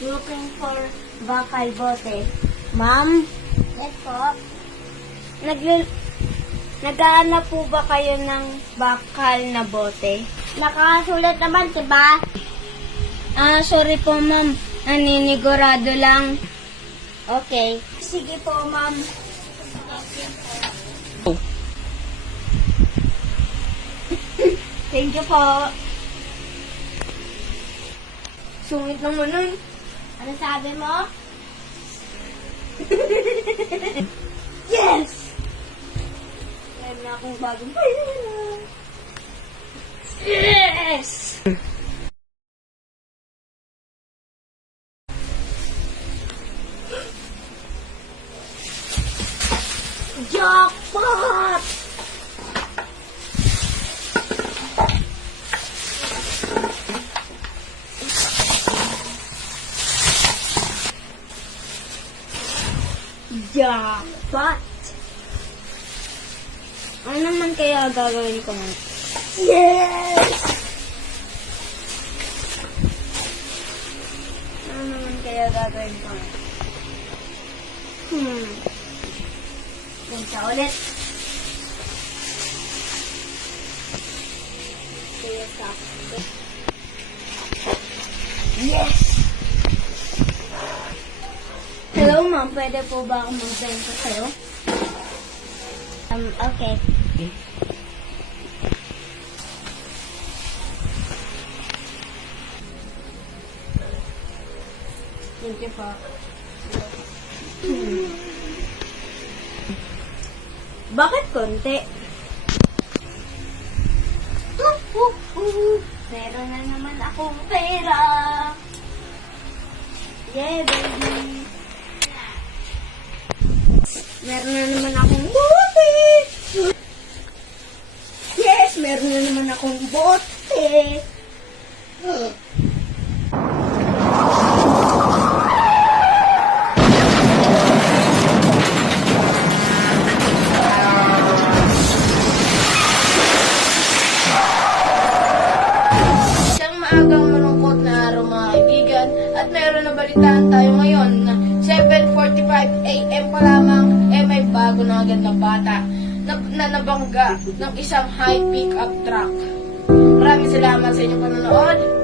Looking for bakal bote. Ma'am, Yes po. naghahanap po ba kayo ng bakal na bote? Nakasulat naman, diba? Sorry po ma'am. Naninigurado lang. Okay. Sige po ma'am. Thank you po. Sungit naman nun. Ano sabi mo? Yes! Meron na akong bagong pera. Yes! Jackpot! Jackpot! Ano naman kaya gagawin ko ngayon? Yes! Ano naman kaya gagawin ko ngayon? Punta ulit. Yes! Hello ma'am, pwede po ba ako magbenta sa'yo? Okay. Thank you po. Bakit konti? Meron na naman akong pera. Yeah, baby. Meron na naman akong bote. Yes, meron na naman akong bote. Isang maagang malungkot na araw mga kaibigan at mayroon na balitaan tayo ngayon na 7:45 AM pa lamang may bago na agad na bata na nabangga ng isang high pickup truck. Maraming salamat sa inyong panonood.